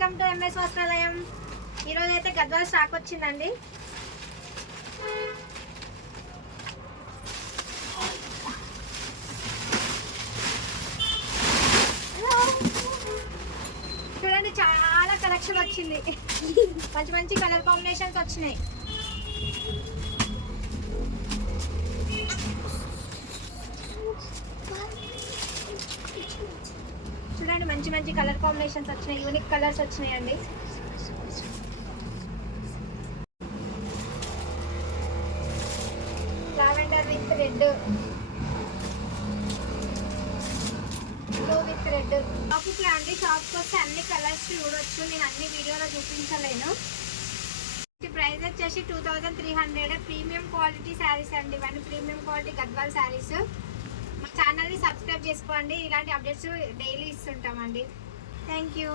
Welcome to MS వస్త్రాలయం. ఈరోజు అయితే Gadwal stock వచ్చిందండి. చూడండి చాలా కలెక్షన్ వచ్చింది. మంచి మంచి కలర్ కాంబినేషన్స్ వచ్చినాయి. చూడండి మంచి మంచి కలర్ కాంబినేషన్స్ వచ్చినాయి, యూనిక్ కలర్స్ వచ్చినాయండి. Lavender with red, blue with red. షాప్కి అండి, షాప్కి వస్తే అన్ని కలర్స్ చూడొచ్చు. నేను అన్ని వీడియోలో చూపించలేను. ప్రైస్ వచ్చేసి 2300. ప్రీమియం క్వాలిటీ శారీస్ అండి ఇవన్నీ. Premium quality Gadwal saris. మా ఛానల్ని సబ్స్క్రైబ్ చేసుకోండి. ఇలాంటి అప్డేట్స్ డైలీ ఇస్తుంటామండి. Thank you.